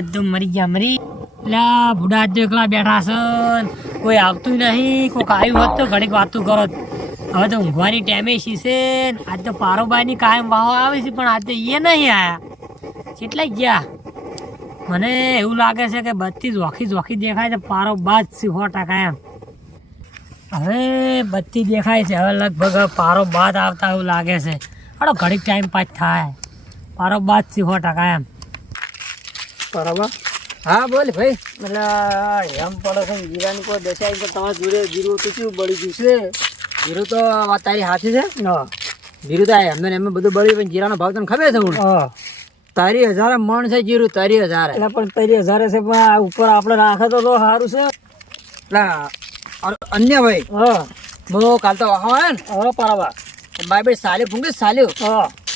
આજ તો મરી ગયા મરી લા બુડા આજ તો એકલા બેઠા છે કોઈ આવતું નહીં કોઈક આવ્યું હોત તો ઘડીક વાતું કરો હવે તો ઊંઘવાની ટાઈમે શીશે આજ તો પારોબાઈની કાયમ વાહો આવે છે પણ આજ તો એ નહીં આયા કેટલા ગયા મને એવું લાગે છે કે બત્તી જોખી દેખાય છે પારો બાદ છે 100% એમ હવે બત્તી દેખાય છે હવે લગભગ પારો બાદ આવતા એવું લાગે છે હાડો ઘડીક ટાઈમ પાસ થાય પારો બાદ છે 100% એમ બરાબર હા બોલ ભાઈ એટલે એમ પડે છે જીરાની કોઈ દશાઈ કે તમારા જોડે જીરું તો કેવું બળી ગયું છે જીરું તો વાત તારી હાથી છે જીરું તો એમને એમને બધું બળ્યું પણ જીરાનો ભાવ તને ખબર છે હું તારી 1000 મણ છે જીરું તારી 1000 એટલે પણ તારી 1000 છે પણ આ ઉપર આપણે રાખે તો સારું છે એટલે અન્ય ભાઈ બહુ કાલ તો વાહવા ને બરાબર મારી ભાઈ સાલી ફૂંકી સાલ્યું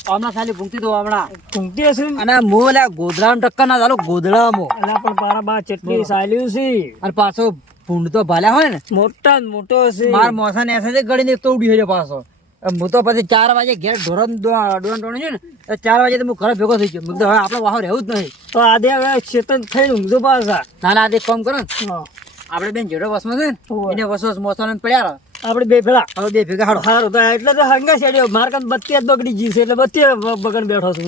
હમણાં સાલી ફૂંકતી તો હમણાં ફૂંકતી હશે અને મો એટલે ગોધડા ટક્કર ના ચાલો ગોધડામાં એટલે પણ બરાબર ચટણી સાલ્યું છે અને પાછો ભૂંડ તો ભાલ્યા હોય ને મોટા મોટો છે માર મોસા ને એસે ગળીને તો ઉડી હોય પાછો હું તો પછી 4 વાગે ઘેર ઢોરણ ટોણી છે ને 4 વાગે તો હું ઘરે ભેગો થઈ ગયો હવે આપણે વાહો રહેવું જ નહીં તો આદે હવે ચેતન થઈને ઊંઘજો પાછા ના આદે કામ કરો ને આપણે બેન જેડો વસમાં છે ને એને વસવસ મોસાને પડ્યા આપણે બે ભેળા હવે બે ભેગા હાડો સારું તો એટલે તો હંગા છેડ્યો મારકાન બત્તી જ બગડી ગઈ છે એટલે બત્તી બગન બેઠો છું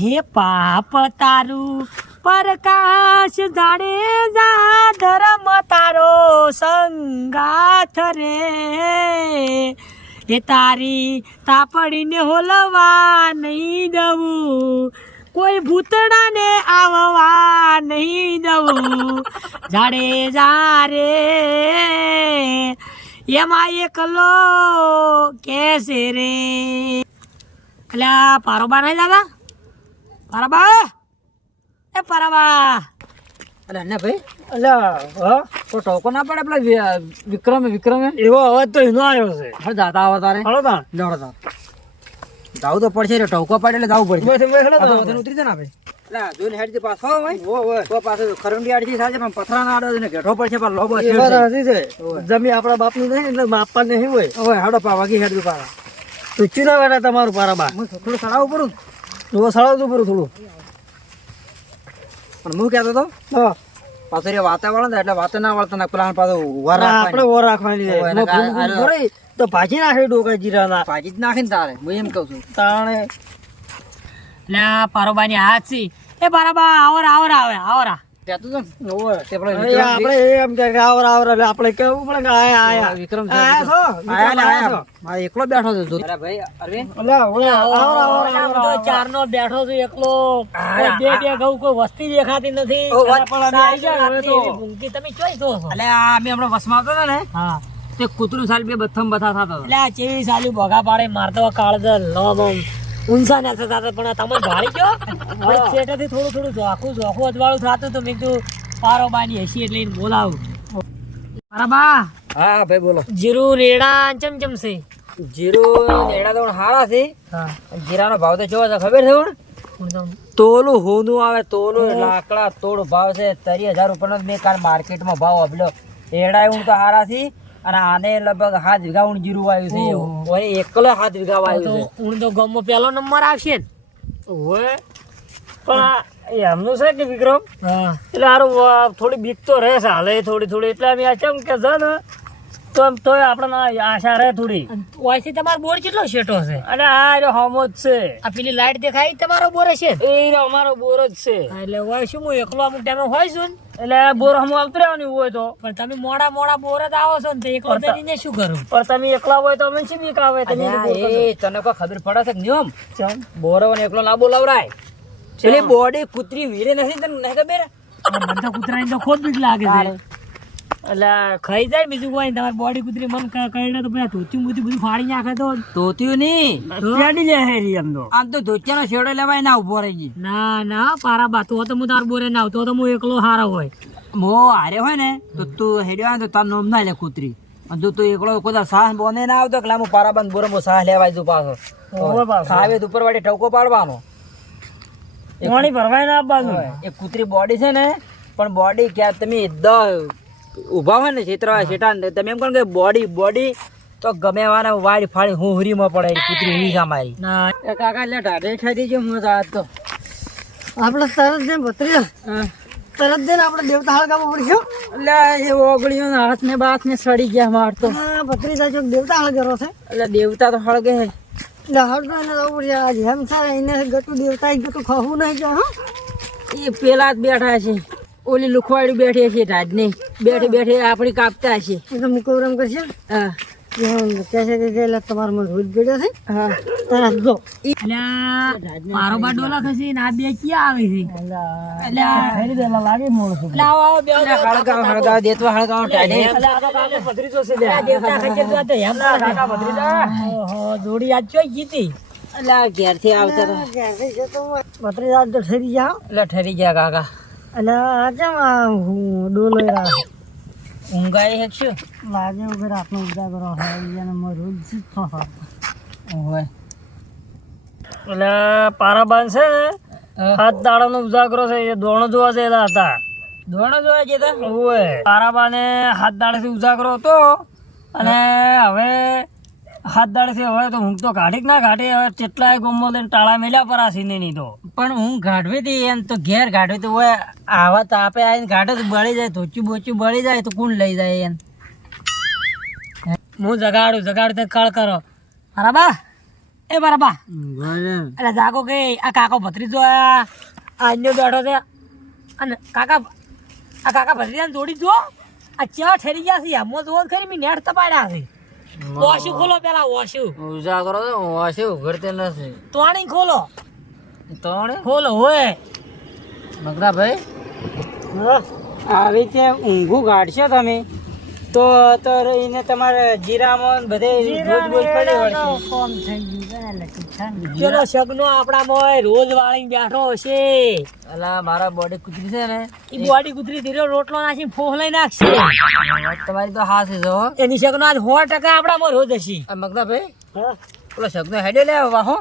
હે પાપ તારું પ્રકાશ જાડે જા ધર્મ તારો સંગાથ રે એ તારી તાપડીને હોલવા નહીં દઉં કોઈ ભૂતડાને આવવા નહીં દઉં જાડે જા રે એમાં એકલો કેસે રે અલ્યા પારોબા નહીં દાદા પારાબા એ પારાબા અલે ને ભાઈ અલ્યા તો ટોકો ના પડે પેલા વિક્રમે એવો અવાજ તો એનો આવ્યો છે હવે દાતા આવા તારે હળો તા જાવ તો પડશે રે ટોકો પડે એટલે જવું પડશે ઉતરી જાય ને આપણે એટલે જોઈને હેડ પાછો હોય તો પાછો ખરંડી આડી સાથે પણ પથરા ના આડો ને ઘેઠો પડશે પણ લોબો છે જમી આપણા બાપની નહીં એટલે માપવા નહીં હોય હવે હાડો વાગી હેડ પારા તું ના બેટા તમારું પારાબા હું થોડું સડાવવું પડું તું સડાવતું પડું થોડું પણ હું કહેતો હતો પાછો રે વાતાવરણ એટલે વાતે ના વળતા ના પેલા પાછો આપણે ઓર રાખવાની તો ભાજી નાખે ડોકા જીરાના ભાજી જ નાખે ને તારે હું એમ કઉ છું તાણે લે પારોબાની હાથ છે એ પારાબા આવરા કહેતો તો આપણે એમ કે આપણે કેવું પડે કે આયા વિક્રમ એકલો બેઠો છું અરે ભાઈ અરવિંદ ચાર નો બેઠો છું એકલો બે ઘઉં કોઈ વસ્તી દેખાતી નથી તમે ચોઈ છો એટલે અમે હમણાં વસમાં આવતો ને હા તે કૂતરું સાલ બે બથમ બથા થતો એટલે આ ચેવી સાલી ભોગા પાડે મારતો કાળદ લોમ ઊંસા ના થતા પણ તમે ભાળી ગયો છેટેથી થોડું જોખું અજવાળું થતું તો મેં કીધું પારોબાની હસી એટલે એને બોલાવું પારાબા હા ભાઈ બોલો જીરું રેડા ચમચમ છે જીરું રેડા તો હારા છે જીરાનો ભાવ તો કેવો છે ખબર છે તોલું હોનું આવે તોલું લાકડા તોડ ભાવ છે 30,000 રૂપિયાનો મેં કાલ માર્કેટમાં ભાવ આપ્યો રેડા એવું તો હારા છે અને આને લગભગ 7 વીઘા ઊંડ જીરું વાવ્યું છે એકલો 7 વીઘા વાવ્યું છે ઊંડ તો ગામમાં પહેલો નંબર આવશે ને ઓય પણ એમનું છે કે વિક્રમ એટલે હારું થોડી બીક તો રહેશે હાલે થોડી એટલે અમે આ કેમ કે છે ને તો એમ તોય આપણને આશા રહે થોડી ઓયથી તમારો બોર કેટલો શેટો છે અને આ રહ્યો હમો જ છે આ પેલી લાઈટ દેખાય તમારો બોર છે એ અમારો બોર જ છે એટલે હોય શું હું એકલો અમુક ટાઈમે હોય છું એટલે બોર હમો આવતું રહેવાનું હોય તો પણ તમે મોડા બોર જ આવો છો ને તો એકલો બેસીને શું કરું પણ તમે એકલા હોય તો અમે શું બીક આવે તમે તને કોઈ ખબર પડે છે નિયમ બોરવને એકલો ના બોલાવરાય એટલે બોડી કૂતરી વીરે નથી તને નહીં ખબર મને તો કૂતરાની તો ખોટ બીક લાગે છે એટલે ખાઈ જાય બીજું કોઈ તમારી બોડી કૂતરી મન કરીને તો પેલા ધોતિયું બધું ફાડી નાખે તો ધોતિયું નહીં ફાડી જાય એમ તો આમ તો ધોતિયાનો શેડો લેવાય ના ઉભો રહી ગઈ ના પારાબા તો હું તાર બોરે ના આવતો તો હું એકલો હારો હોય મો હારે હોય ને તો તું હેડ્યો ને તો તાર નોમ ના લે કૂતરી અને તું એકલો કોઈ સાહ બોને ના આવતો એટલે હું પારાબાન બોરે સાહ લેવાય તું પાછો ખાવે ઉપર વાળી ટવકો પાડવાનો પાણી ભરવાય ના આપવાનું એ કૂતરી બોડી છે ને પણ બોડી ક્યાં તમે ઉભા હોય ને છેટા તમે એમ કહો કે બોડી તો ગમે વાળા વાડી ફાડી હુંહરીમાં પડે કૂતરી ઊંઘી મારી ના કાકા એટલે ઢાઢે ખાઈ દેજો હું આજ તો આપણે તરત જઈને ભત્રીજા તરત જઈને આપણે દેવતા હળગાવવા પડશે એટલે એ ઓગળીઓ હાથ ને બાથ ને સડી ગયા મારતો ભત્રીજા ચોક દેવતા હળગેરો છે એટલે દેવતા તો હળગે એટલે હળગા ને જવું પડશે આજ એમ થાય એને ગટુ દેવતા એક ગટુ ખાવું નહીં જાય હા એ પેલા જ બેઠા છે ઓલી લુખવાડી બેઠી છે રાજની બેઠી બેઠી આપણી કાપતા છે એ તો મુકવરમ કરશે હા કહે છે કે તમારા માં રોજ ગયો છે હા તરત જો મારો બા ડોલા ખસી ને આ બે ક્યાં આવે છે લાગે મોડ હળગાવ દેતવા હળગાવ જોડી આજ ચોઈ જીતી ઘેર થી આવતા ભત્રીજા તો ઠરી જાઓ એટલે ઠરી ગયા કાકા એટલે આજે ડોલો ઊંઘાઈ હેકશું લાગે વગર આપનો ઉજાગરો હોય રોજ હોય એટલે પારાબાન છે ને હાથ દાડા નો ઉજાગરો છે એ દોણો જોવા જતા હતા દોણો જોવા જતા હોય પારાબાને હાથ દાડે થી ઉજાગરો હતો અને હવે હાથ દાડે થી હવે તો ઊંઘ તો કાઢી ના કાઢી હવે કેટલાય ગોમો લઈને ટાળા મેલ્યા પર આ સીને નહીં તો પણ ઊંઘ કાઢવી હતી એમ તો ઘેર કાઢવી તો હોય આવા તાપે આવીને કાઢે તો બળી જાય ધોચું બોચું બળી જાય તો કોણ લઈ જાય એમ હું જગાડું તો કળ કરો બરાબા એ બરાબા એટલે જાગો કે આ કાકો ભત્રીજો આજનો બેઠો છે અને આ કાકા ભત્રીજાને જોડી જો આ ચા ઠરી ગયા છે એમ જોવો ખરી મેં નેટ તપાડ્યા છે ઓશું ખોલો પેલા ઓશું ઉજાગરો ઓશું ઉઘડતે નથી તોણી ખોલો તોણે ખોલો હોય મગરા ભાઈ આવી રીતે ઊંઘું કાઢશો તમે તો એને તમારે જીરામાં બધે રોજ રોજ પડી વળશે ચલો સગનો આપણામાં રોજ વાળીને બેઠો હશે અલા મારા બોડી કૂતરી છે ને એ બોડી કૂતરી ધીરે રોટલો નાખી ફોહ લઈ નાખશે તમારી તો હાથ છે જો એની સગનો આજ 100% આપણામાં રોજ હશે મગરા ભાઈ પેલો સગનો હેડે લે વાહો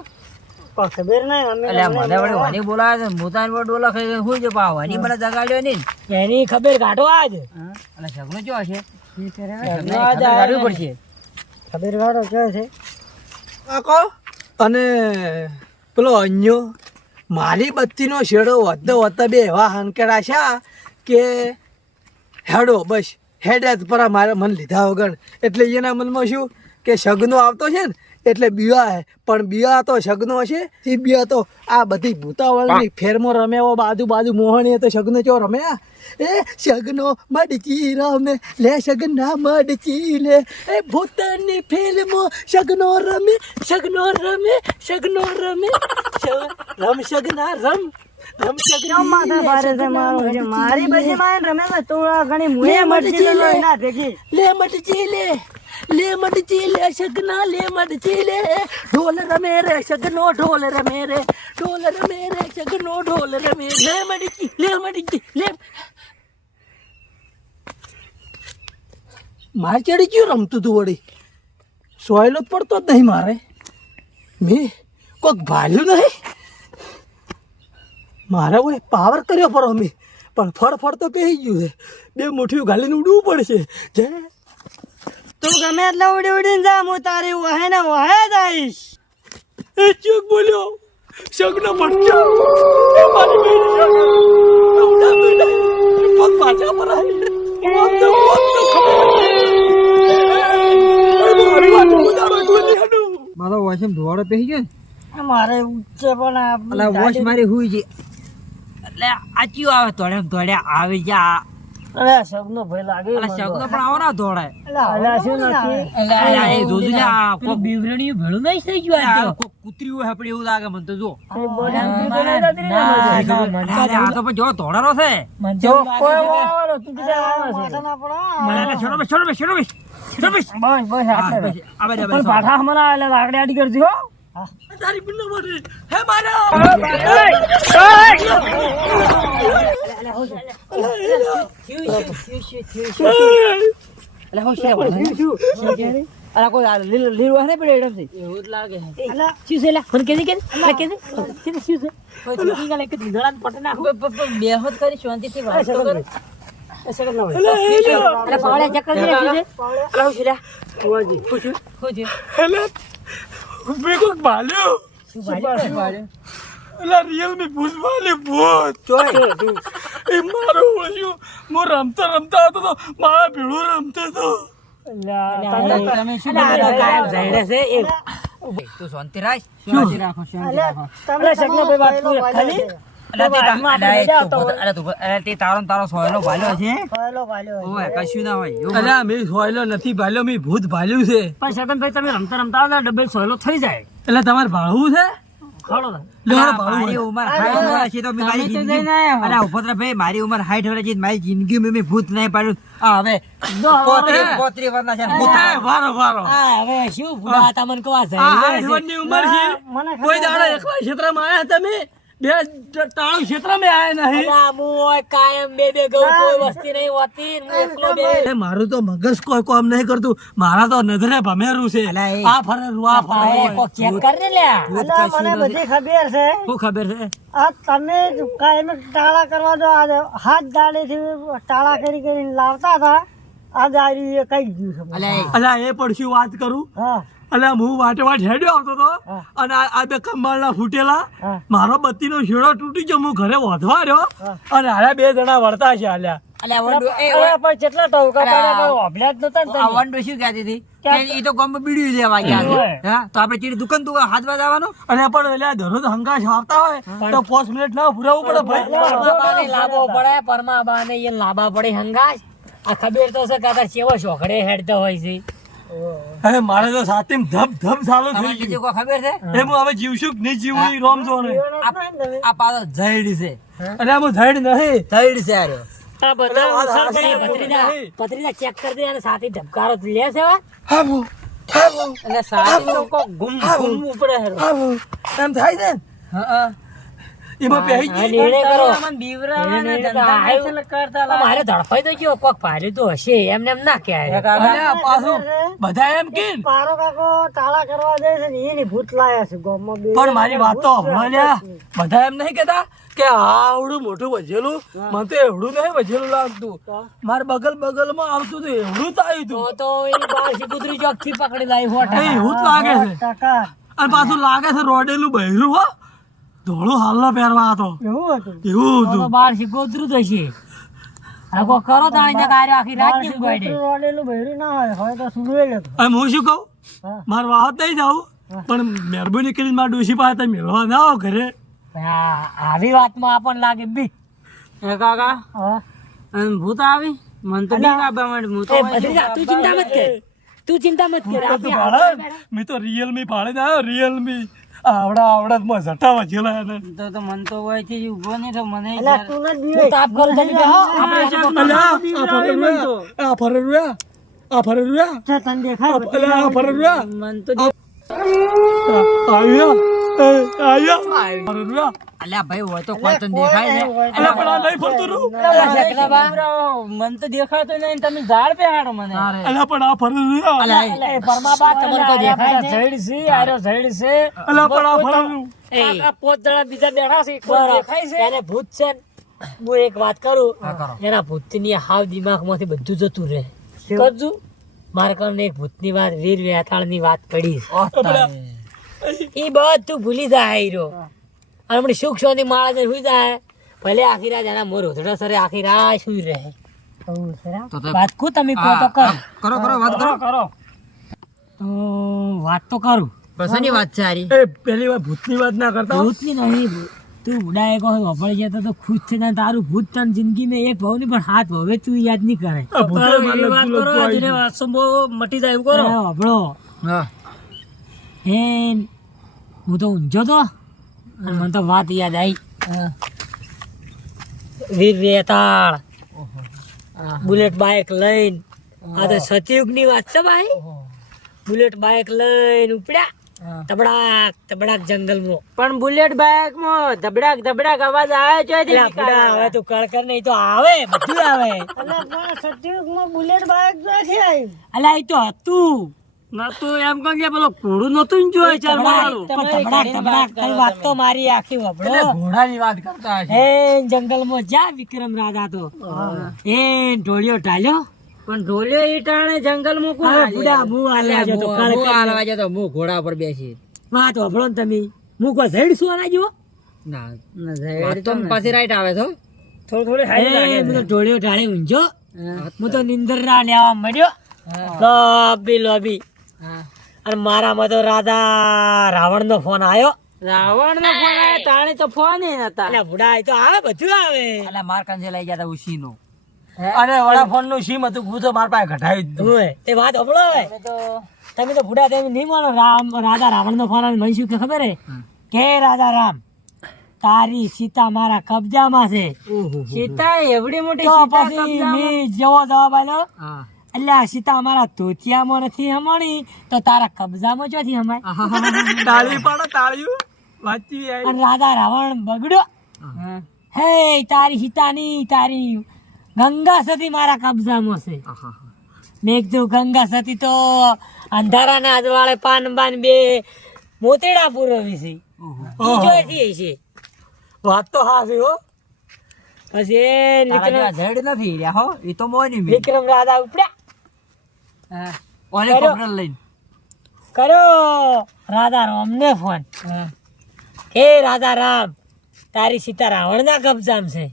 ખબર નહીં મને વળી વાની બોલાવે છે મોતાન પર ડોલા ખાઈ હું જો પા વાની મને જગાડ્યો નહીં એની ખબર કાઢો આજ એટલે સગનો જો હશે અને પેલો અન્યો મારી બત્તીનો શેડો વધતો વધતા બે એવા હાંકેડા છે કે હેડો બસ હેડે જ પરા મારે મન લીધા વગર એટલે એના મનમાં શું કે સગનો આવતો છે ને એટલે બીવા હે પણ બીવા તો સગનો હશે એ બીવા તો આ બધી ભૂતાવળની ફેરમાં રમ્યા બાજુ બાજુ મોહણીએ તો સગનો ચો રમ્યા એ સગનો મડચી રમે લે સગના મડચી લે એ ભૂતની ફિલ્મો સગનો રમે સગનો રમે સગનો રમે રમ સગના રમ રમ સગના મારી બધી માં રમે તો ઘણી મુએ મડચી લે ના દેખી લે મડચી લે લે મડચી લે સગના લે મડચી લે ઢોલ રમે રે સગનો ઢોલ રમે રે ઢોલ રમે રે સગનો ઢોલ રમે લે મડચી લે માર ચડી ક્યું રમતું તું વળી સોયલો જ પડતો જ નહીં મારે મેં કોઈક ભાલ્યું નહીં મારે હોય પાવર કર્યો પર અમે પણ ફળ તો પહેરી ગયું છે બે મુઠ્ઠીઓ ઘાલીને ઉડવું પડશે જે તું ગમે એટલે ઉડી ઉડીને જા હું તારી વહે ને વહે જઈશ એ ચૂક બોલ્યો સગનો પડજો મારી બેન પગ પાછા પર મારો વોશમ ધોવાડો પહેરી ગયો મારે ઉચ્ચે પણ વોશ મારી હુઈ છે એટલે આ ચિયો આવે તોડે તોડે આવી જા અરે સગનો ભય લાગે અરે સગનો પણ આવો ના દોડાય અલા શું નથી અલા એ જોજો ને આ કો બીવરણી ભેળું નહીં થઈ ગયું આ તો કો કૂતરી હોય આપણે એવું લાગે મને તો જો આ તો પણ જો ધોડારો છે જો કોઈ વાળો તું કે માથા ના પડો મને છોડો બસ બસ આબે પણ પાઠા હમણાં એટલે લાકડી આડી કરજો હો તારી બિલ્લો મારે હે મારા અલા કોઈ લીલું હે પડે એડમ થી એવું જ લાગે અલા શું છે લા ફોન કેદી કે શું છે કોઈ તું કાલે કે દીધડાન પટ નાખો બેહોત કરી શાંતિથી વાત કરો અલા પાવળે ચક્કર દે શું છે અલા ઉછરા ફુવાજી ખોજે હેલે મેં કોક ભાલ્યો શું ભાલ્યો એટલે રિયલમી ભૂત વાલી ભૂત એ મારો ઓળખ્યું હું રમતા રમતા હતો તો મારા ભેળું રમતો હતો તમે શું અલા, આ તો કાયમ ઝાયડે છે એ તું શાંતિ રાખ શું? શાંતિ રાખો શાંતિ રાખો અલા, સગનાભાઈ વાત પૂરી ખાલી તે તારો ને તારો સોયલો ભાલ્યો છે ઓય કશું ના હોય એવું અલ્યા મેં સોયલો નથી ભાલ્યો મેં ભૂત ભાલ્યું છે પણ સગનભાઈ તમે રમતા રમતા આવતા ડબલ સોયલો થઈ જાય એટલે તમારે ભાળવું છે ખડો ને. મારી ઉંમર 60 વર્ષ છે તો મેં મારી જિંદગી અરે ઉપદ્રભાઈ મારી ઉંમર 60 વર્ષ છે મારી જિંદગી મેં ભૂત નહીં પાડ્યું આ હવે 35 વર્ષના છે ભૂત એ, વારો વારો આ હવે શું ભૂડા તમને કહો આ આ ઝાયડે છે. 60 વર્ષની ઉંમર છે કોઈ દાડો એકલા ક્ષેત્રમાં આયા તમે બે ટાળું ક્ષેત્રમાં આયા નહીં અલા, હું હોય કાયમ બે ગઉં કોઈ વસ્તી નહીં હોતી ને હું એકલો બે એ મારું તો મગજ કોઈ કામ નહીં કરતું મારા તો નજરે ભમેરું છે અલા, એ- આ ફરેરું આ એ ફરેરું કોક ચેક કર ને લ્યા ભૂત કશું મને નથી. બધી ખબર છે શું ખબર છે આ તમે કાયમ ટાળા કરવા દો આજે હાથ દાડેથી ટાળા કરીને લાવતા હતા આજ આવી એ કઈ ગયું છે અલા, એ અલ્યા એ પડશું વાત કરું હા અલ્યા હું વાટે વાટ હેડ્યો આવતો હતો હા. અને આ બે કંબાળના ફૂટેલા હા. મારો બત્તીનો શેડો તૂટી ગયો હું ઘરે વધવા રહ્યો હા. અને હાલ્યા બે જણા વળતા છે હાલ્યા અલા, વંડો એ અલા, પણ કેટલા ટવકા અલા, પડ્યા પણ ઓભળ્યા જ નતા ને આ તમે. વંડો શું કહેતી હતી કે ઈ તો ગામમાં બીડી લેવા ગયા છે હા તો આપણે ચીડી દુકાન હાથમાં જવાનું અને પણ અલ્યા દરરોજ હંગાશ આવતા હોય તો 5 મિનિટ ના પુરાવું પડે ભાઈ પરમાબાને લાંબો પડે પરમાબાને એ લાંબા પડે હંગાશ આ ખબર તો છે કે આ તાર ચેવો શોખડે હેડતો હોય છે હવે મારે તો સાથે ધબ ધબ ચાલુ તમને થઈ બીજું ગયું કોઈ ખબર છે એ હું હવે જીવશું કે નહીં જીવું ઈ રોમ જો ને આ પાછો ઝૈડ છે અને હું ધડ નહીં ઝૈડ છે આર્યો આ બધા અલા, ઉછાળ આ કરી આ ભત્રીજા નહીં. ભત્રીજા ચેક કરી દે અને સાથે ધબકારો લે છે હવે. હાબુ હાબુ એટલે સાથે તો કોક ગુમ ગુમવું પડે હેરો. હાબુ એમ થાય છે ને? હા એમાં પહેરી આ ગઈ નિર્ણય કરો બીવરાવાના નિર્ણય તો ધંધા આયુ. નથી કરતા આ મારે ધડફાઈ તો ગયો કોક ભાર્યું તો હશે એમને એમ ના કહેવાય અલ્યા પાછું બધા એમ કે ને. પારો કાકો ટાળા કરવા જાય છે ને એની ભૂત લાયા છે ગામમાં બે પણ મારી વાત તો હમણાં લ્યા બધા એમ નહીં કેતા કે આવડું મોટું વજેલું મને તો એવડું નહીં વજેલું લાગતું મારા બગલ માં આવતું તો એવડું તો આવ્યું તો હતું તો એની બારસી કૂતરી ચોકથી પકડી લાવી ફોટા. એ એવું જ લાગે છે ટકા અને પાછું લાગે છે રોડેલું બહેરું હો ધોળું હાલનો પહેરવા હતો એવું હતું એવું તો તો હતું બારસી કૂતરું તો છે આ કોક કરો તાણી ને કાર્ય આખી રાત કેમ ગોઈડે. રોડેલું બહેરું ના હોય હવે તો સુડવેલ હતું અને હું શું કહું હા. મારે વાહત નહીં જાઉં પણ મહેરબાની કરીને મારા ડોશી પાસે તમે મેળવા ના આવો ઘરે આવી વાતમાં આપણને લાગે બીક. કાકા હા અને ભૂત આવી મને તો બીક આપવા માંડી હું તો એ ભત્રીજા, તું ચિંતા મત કર તું ચિંતા મત કર તો આપણે ભાડે મેં તો રિયલમી ભાડે ના આવ્યો રિયલમી આવડા માં જટા વજેલા એને તો મને તો હોય થી ઉભો નહીં તો મને એટલે તું ને તું તાપ કરો જલ્દી બેહો. આપણે અલ્યા, આ ફરેરુયા તને દેખાય અલ્યા, આ ફરેરુયા મન તો આવ્યા ફરેરુયા અલ્યા ભાઈ હોય તો કોઈ તો દેખાય છે અલ્યા પણ આ નહીં ફરતું રહ્યું. મન તો દેખાતો નહીં તમે ઝાડ પે હાડો મને અલ્યા પણ આ ફરેરુયા એ પરમાબા તમને કોઈ દેખાય છે? ઝેડ છે, આર્યો ઝેડ છે. અલ્યા પણ આ ફરેરુયું કાકા પોત જણા બીજા બેઠા છે, કોઈ દેખાય છે? એને ભૂત છે ને, હું એક વાત કરું એના ભૂતની હાવ દિમાગમાંથી બધું જતું રહે કરજુ મારે કરીને એક ભૂતની વાત વીર વેતાળની વાત પડી એ બધું ભૂલી જાય હીરો અને હમણાં સુખ શાંતિ માળા જઈને સુઈ જાય ભલે આખી રાત એના મોર ઉધડા સરે આખી રાત સુઈ રહે તો વાત કુ તમે કહો તો કરો કરો વાત કરો કરો તો વાત તો કરું બસની વાત છે આરી એ પહેલી વાર ભૂતની વાત ના કરતા હો. ભૂતની નહીં તું બુડા એક વખત વપરાઈ જતો તો ખુશ થઈ જાય તારું ભૂત તને જિંદગીમાં એક ભાવ નહીં પણ હાથ હવે તું યાદ નહીં કરે આ ભૂતે મને લગતું આવી ગયું. મટી જાય એવું કરો વપરો હા હે હું તો ઊંઝો તો અને મને તો વાત યાદ આવી વીર વેતાળ બુલેટ બાઇક લઈને આ તો સતયુગની વાત છે ભાઈ બુલેટ બાઇક લઈને ઉપડ્યા તબડાક તબડાક જંગલમાં પણ બુલેટ બાઇક માં ધબડાક અવાજ આવે છે અલા બુડા, હવે તું કળકર નહીં તો આવે બધું આવે એટલે પણ સતયુગમાં બુલેટ બાઇક ક્યાંથી આવ્યું અલા એ તો હતું ના તો એમ કહો કે પેલો ઘોડું નતું જોઈ ચાલ મારું તબડાક તબડાક કઈ વાત તો મારી આખી વપડો ઘોડાની વાત કરતા હશે. એ જંગલમાં જા વિક્રમ રાજા તો એ ઢોળિયો ઢાલ્યો પણ ઢોલ્યો ઈ ટાણે જંગલ માં કોણ હા, બુડા મું હાલ્યા જતો કળકર. જતો હું ઘોડા પર બેસી વાત વપડો ને તમે હું કોઈ ઝેડ શું આના જેવો વાત તો પાછી રાઈટ આવે છો. થોડી હારી લાગે હું તો ઢોળ્યો ઢાળી ઊંઝો હું તો નિંદરા લેવા મળ્યો લોબી લોબી અને મારામાં તો રાધા રાવણ નો ફોન આવ્યો. રાવણ નો ફોન આવે તાણે તો ફોન નતા. એટલે ભુડા એ તો આવે બધું આવે. એટલે માર કંસે લઈ ગયા તા ઉસી નો. અને વડા ફોન નું સીમ હતું હું તો મારા પાસે ઘટાવી દીધું. ઓય એ વાત હંભળો હોય. તમે તો ભુડા તમે નહીં માનો રાધા રાવણ નો ફોન આવે મને શું કે ખબર હે કે રાધા રામ તારી સીતા મારા કબજામાં છે. સીતા એવડી મોટી તો સીતા પછી કબજામાં? મેં જેવો જવાબ આલ્યો હા. એટલે આ સીતા અમારા ધોતિયામાં નથી હમણી તો તારા કબજામાં ચોથી હમાય. તાળી પાડો તાળીયું વાંચી આવી. અને રાધા રાવણ બગડ્યો. હા. હે તારી સીતાની તારી ગંગા સતી મારા કબજામાં છે. મેં કીધું ગંગા સતી તો અંધારાના અજવાળે પાન બાન બે મોતેડા પુરવી છે. ઈ જોઈતી હશે. વાત તો હાચી હો. પછી એ તારા જેવા વિક્રમ ઝેડ નથી રહ્યા હો. એ તો મોની મે. વિક્રમ રાધા ઉપડ્યા ઓલે કર્યો. કોપરલ લઈને. કર્યો રાધા રામને ફોન હે રાધા રામ તારી સીતા રાવણના કબજામાં છે.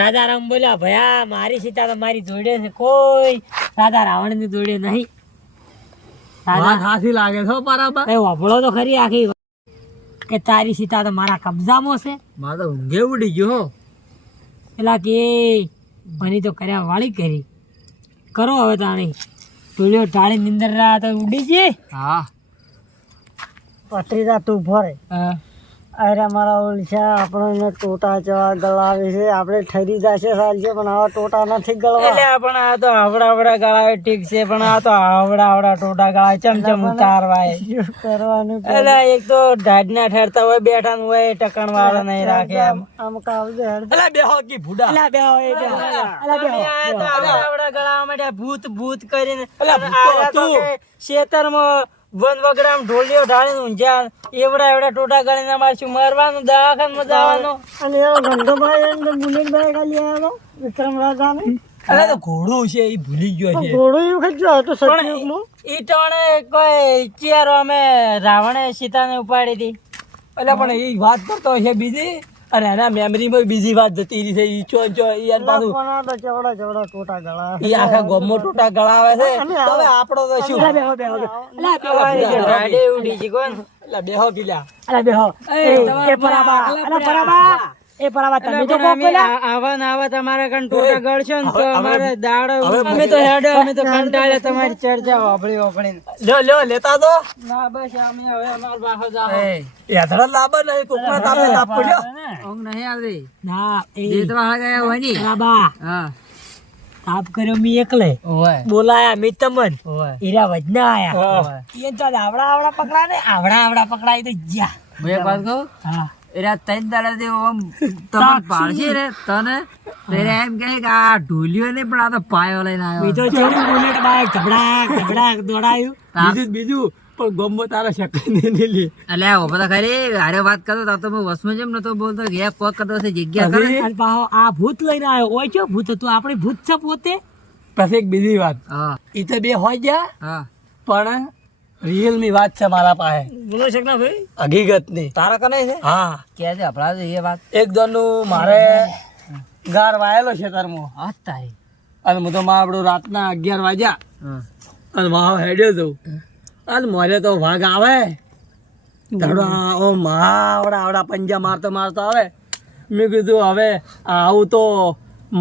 રાધા રામ બોલ્યા ભયા મારી સીતા તો મારી જોડે છે કોઈ રાધા રાવણ ની જોડે નહીં. વાત હાચી લાગે છો બરાબર. એ વાપડો તો ખરી આખી વાત કે તારી સીતા તો મારા કબજામાં છે. મારે તો ઊંઘે ઉડી ગયો હો. પેલા કે મને તો કર્યા વાળી કરી કરો હવે તાણી ટોળીઓ ટાળી નિંદર તો ઉડી ગઈ. હા. પથરીતા તું ભરે અરે મારા ઓળખ્યા આપણને ટોટા ચવા ગળાવે છે આપણે ઠરી જશે સાલશે પણ આવા ટોટા નથી ગળવા એટલે પણ આ તો આવડા આવડા ગળાવે ઠીક છે પણ આ તો આવડા આવડા ટોટા ગળાવે ચમચમ ઉતારવાય. શું કરવાનું એટલે એક તો ઢાઢના ઠેરતા હોય બેઠા હોય ટકણ વાળા નહીં રાખે એમ. આમ કાવજે હેડ અલા બેહો કી ભૂડા. અલા બેહો એ બેહો. અલા બેહો. તમે આયા તો આવડા આવડા ગળાવા માટે ભૂત ભૂત કરીને અલા અને ભૂતો આયા તો તું. કે શેતરમાં વન વગડામ ઢોલિયો ઢાળીને ઊંઝા એવડા એવડા ટોટા ગળીને અમારે શું મરવાનું દવાખાનામાં જવાનું. અને એવો ગંગોભાઈ અને બુલેટભાઈ ખાલી આવ્યો વિક્રમ રાજાને અલા તો ઘોડો છે એ ભૂલી ગયો છે. ઘોડો એવું ખચ્યો હતો પણ સતયુગમાં ઈ ટોણે કોઈ ચિયારો અમે રાવણે સીતાને ઉપાડી હતી. અલા પણ એ વાત કરતો છે બીજી અને એના મેમરી માં બીજી વાત જતી રહી છે. ઈ ચો ચો ઈ એન પાછું પણ આ તો ચવડા ચવડા ટોટા ગળા ઈ આખા ગોમમાં ટોટા ગળાવે છે. તો હવે આપણો તો શું. અલા બેહો બેહો બેહો. અલા બેહો તમારી જે બેહો. ઢાઢે ઉડી છે કોણ? અલા બેહો કિલ્લા. અલા બેહો. એ પરાબા અલા પરાબા એ પરાબા તમે તો કોક બોલ્યા. આવા ને આવા તમારા કણ ટોટા ગળશો ને તો હવે- અમારે દાડો હવે અમે તો હેડો અમે તો કંટાળે તમારી ચર્ચા વાપરી વાપરીને. લ્યો લેતા તો ના બસ અમે હવે અમાર બાહો જાઓ. યાત્રા લાંબા નહીં કોકના તાપે તાપ પડ્યો. ઊંઘ નહીં આવતી. ના એ જે તો વાળા ગયા હોય ની. પરાબા હા. તાપ કર્યો મી એકલે ઓય. બોલાયા મી તમન ઓય. હીરા વજના આયા હા. એ તો આવડા આવડા પકડા ને આવડા પકડાય તો જા. હું એક વાત કહું? હા એરા ત્રણ દાડાથી આમ તમને પાડશે ને તને તો એરા એમ કહે કે આ ઢોલિયો ને પણ આ તો પાયો લઈને મી આવ્યો. તો ચેવું બુલેટ બાઈક ધબડાક દોડાયું. બીજું પણ ગમો તારા શક્કર નહીં લે. એટલે આ ઉભો તો ખરી હારે વાત કરતો તો તો હું વસમાં જેમ નતો બોલતો કે એક કોક કરતો હશે જગ્યા કરે. અને પાછો આ ભૂત લઈને આવ્યો ઓય ચો ભૂત હતું આપણી ભૂત છે પોતે. પછી એક બીજી વાત હા ઈ તો બે હોય ગયા હા. પણ રિયલ ની વાત છે મારા પાસે બોલો શકના ભાઈ હકીકત ની. તારા કને છે હા કે છે હભળાવજો એ વાત. એક દોનું મારે ગાર વાયેલો છે તારમાં હા તારી. અને હું તો મારું રાતના 11 વાગ્યા હા. અને વાહ હેડ્યો તો અને મોરે તો વાઘ આવે આવડા આવડા પંજા મારતો મારતો આવે. મેં કીધું હવે આવું તો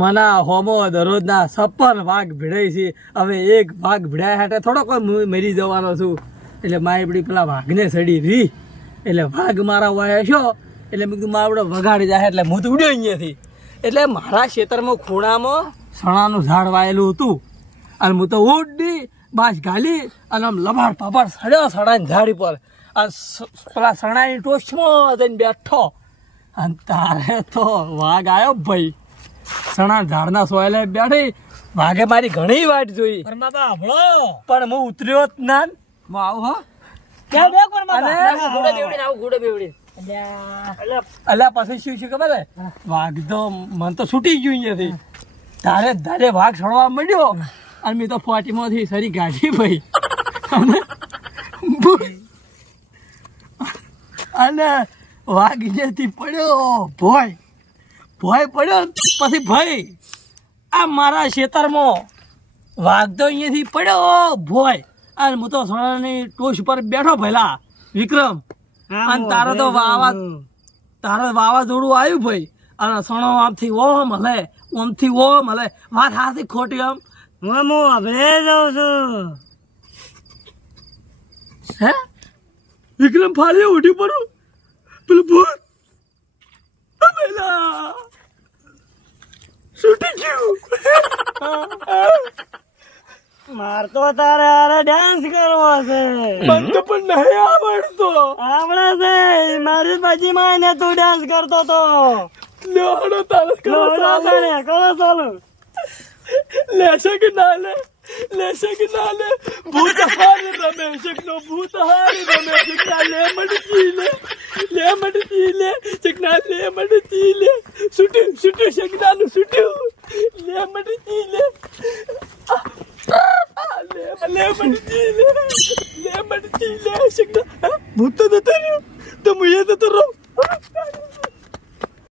મના હોમો દરરોજના 56 વાઘ ભીડાય છે. હવે એક વાઘ ભીડાય હાટે થોડો કોઈ મરી જવાનો છું. એટલે મારી પેલા વાઘને સડી રી એટલે વાઘ મારા વાય છો એટલે મેં કીધું મારો વગાડી જાય એટલે હું તો ઉડ્યો અહીંયાથી. એટલે મારા ખેતરમાં ખૂણામાં સણાનું ઝાડ વાયેલું હતું અને હું તો ઉડી બાજ ગાલી અને આમ લબાડ પાપડ સડ્યો સડાની ઝાડી પર અને પેલા સણાની ટોચમાં જઈને બેઠો અને તારે તો વાઘ આવ્યો ભાઈ. સણા ઝાડના સોયલે બેઠી વાઘે મારી ઘણી વાટ જોઈ પરમાબા હબળો પણ હું ઉતર્યો જ ના. હું આવું હો. ક્યાં બે પરમાબા અને ઘોડે બેવડીને આવું ઘોડે બેવડીને. અલ્યા પછી શું છે ખબર હે વાઘ તો મન તો છૂટી ગયું અહીંયાથી. ધારે વાઘ સડવા માંડ્યો અને મેં તો ફોટીમાંથી સરી કાઢી ભાઈ અને વાઘ અહીંયાથી પડ્યો ભોય પડ્યો પછી ભાઈ આ મારા ખેતરમાં વાઘ તો અહીંયાથી પડ્યો ભોય અને હું તો સોનાની ટોચ ઉપર બેઠો ભેલા વિક્રમ અને તારો તો વાવાઝોડું આવ્યું ભાઈ અને સોનો આમથી ઓમ હલે ઓમથી ઓમ હલે વાત હાથી ખોટી આમ હું હવે જાઉં છું. હે વિક્રમ ફાળ્યો ઉઠી પડું પેલું ભૂત પેલા છૂટી ગયું. માર તો તારે હારે ડાન્સ કરવો છે. મને તો પણ નહીં આવડતો. આવડે છે મારી બાજીમાં ને તું ડાન્સ કરતો તો. લેવાડો તારે કરો ચાલુ લેશે કે ના લે ભૂત હારે રમેશ નો ભૂત હારે રમેશ લે મડકી લે ચકના લે મડકી લે છૂટ્યું શકના નું છૂટ્યું લે મડકી લે મડકી લે શકના ભૂત તો જતો રહ્યો તો હું એ જતો રહું